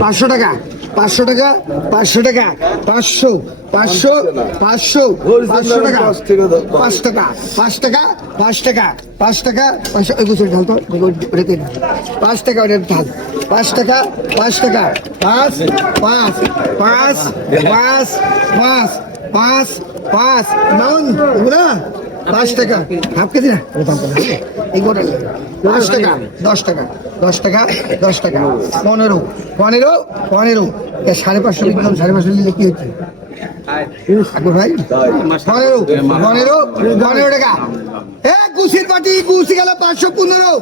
পাঁচশো টাকা পাঁচশো টাকা পাঁচশো টাকা পাঁচশো পাঁচশো পাঁচশো পাঁচশো টাকা পাঁচ টাকা পাঁচ টাকা পাঁচ টাকা পাঁচ টাকা পাঁচশো গুছিয়ে ঢাল তো পাঁচ টাকা ওটা ঢাল। পাঁচ টাকা পাঁচ টাকা পাঁচ পাঁচ পাঁচ পাঁচ পাঁচ পাঁচ পাঁচ এগুলা? পাঁচ টাকা হাফ কেজি না। এই গোটা পাঁচ টাকা দশ টাকা দশ টাকা দশ টাকা। পনেরো পনেরো পনেরো। সাড়ে পাঁচশো লিখলাম সাড়ে পাঁচশো লিখলে কি হচ্ছে? ঠাকুর ভাই পনেরো পনেরো পনেরো টাকা। এ? কুশির পাটি কুশি গেল পাঁচশো পনেরো।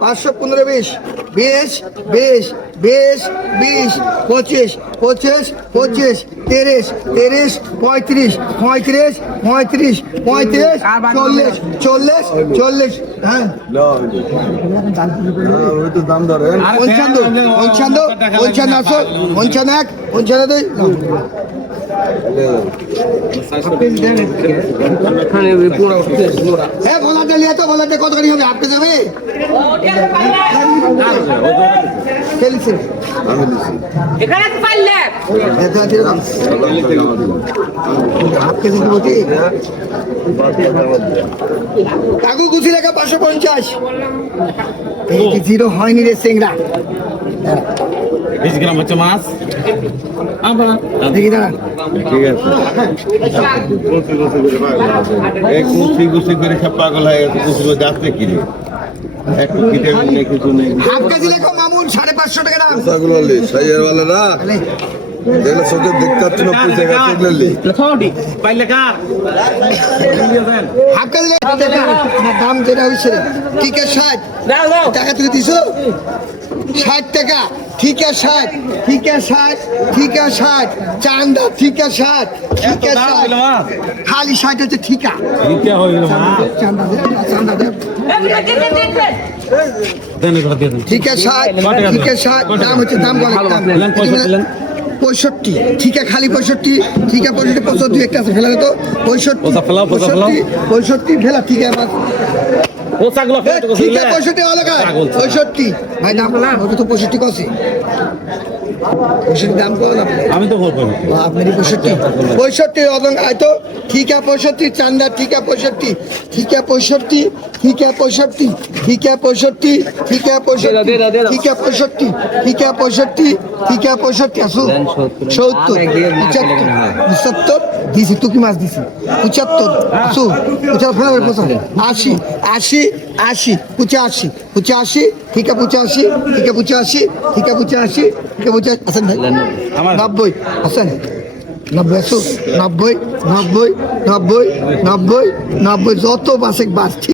পাঁচশো পনেরো বিশ। বিশ বিশ বিশ বিশ পঁচিশ পঁচিশ পঁচিশ তিরিশ তিরিশ পঁয়ত্রিশ পঁয়ত্রিশ পঁয়ত্রিশ পঁয়ত্রিশ চল্লিশ চল্লিশ চল্লিশ হ্যাঁ। পঞ্চান্ন পঞ্চান্ন পঞ্চান্ন আসো পঞ্চান্ন এক পঞ্চান্ন দুই। হ্যাঁ হবে? আটকে যাবে? হ্যাঁ, কাকু কুচি লেখা পাঁচশো পঞ্চাশ। জিরো হয়নি রে সিংরা বিশ গ্রাম হচ্ছে মাছ। দেখি দাঁড়ান। ঠিক আছে। এক কুচি কুচি করে সব পাগল হয়ে গেছে কুচি করে যাচ্ছে কি রে একটু কিটে নেই কিছু নেই হাফ কেজি লেখা মামুন সাড়ে পাঁচশো টাকা দাম। চোখে দেখতে পাচ্ছি না দাম যেটা হয়েছে টিকা ষাট। টাকা তুই দিছো? ষাট টাকা। ঠিকা ষাট ঠিকা ষাট ঠিকা ষাট। চান্দা ঠিকা ষাট ঠিকা ষাট। খালি ষাট হচ্ছে ঠিকা। ঠিকা হয়ে গেল চান্দা চান্দা দাম হচ্ছে দাম দাম। পঁয়ষট্টি। ঠিক আছে খালি পঁয়ষট্টি ঠিক পঁয়ষট্টি পঁয়ষট্টি একটা আছে ফেলা তো। পঁয়ষট্টি। পঁয়ষট্টি পঁয়ষট্টি ফেলা ঠিক আছে। আমার পোশাকগুলো ঠিক আছে পঁয়ষট্টি আলাদা পঁয়ষট্টি। ভাই দাম বললাম ওটা তো পঁয়ষট্টি কছে। পঁয়ষট্টি দাম কত আপনি? আমি তো বলব আপনারই পঁয়ষট্টি। পঁয়ষট্টি অদং আয়তো ঠিক পঁয়ষট্টি চান্দা ঠিক পঁয়ষট্টি। ঠিক পঁয়ষট্টি ঠিক পঁয়ষট্টি। ঠিক পঁয়ষট্টি ঠিক পঁয়ষট্টি। ঠিক পঁয়ষট্টি। ঠিক পঁয়ষট্টি। ঠিক পঁয়ষট্টি। আসো। সত্তর। পঁচাত্তর। পঁচাত্তর? দিছি তুকি মাছ দিছি। পঁচাত্তর। আসো। পঁচাত্তর ফেলা পঁচাত্তর। আশি। আশি আশি পঁচাশি পঁচাশি ঠিক আছে পঁচাশি ঠিক আছে পঁচাশি ঠিক আছে পঁচাশি ঠিক আছে পঁচাশি আসেন ভাই। নব্বই আসেন। নব্বই একশো নব্বই নব্বই নব্বই নব্বই নব্বই যত বাসে বাস